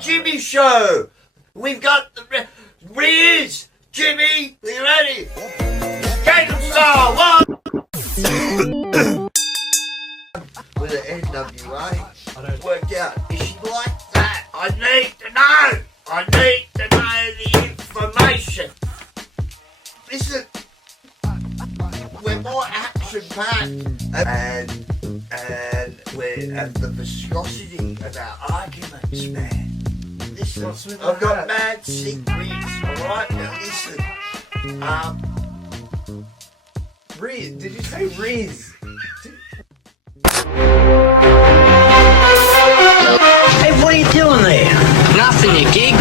Jimmy Show. We've got the Riz, Jimmy, are you ready? Gangnam Style, one. With an NWA. I don't work out. Is she like that? I need to know. I need to know the information. Listen, we're more action-packed and we're at the viscosity of our arguments, man. Listen, I've got mad secrets, alright? Now listen, Riz, did you say Riz? Hey, what are you doing there? Nothing, you gig.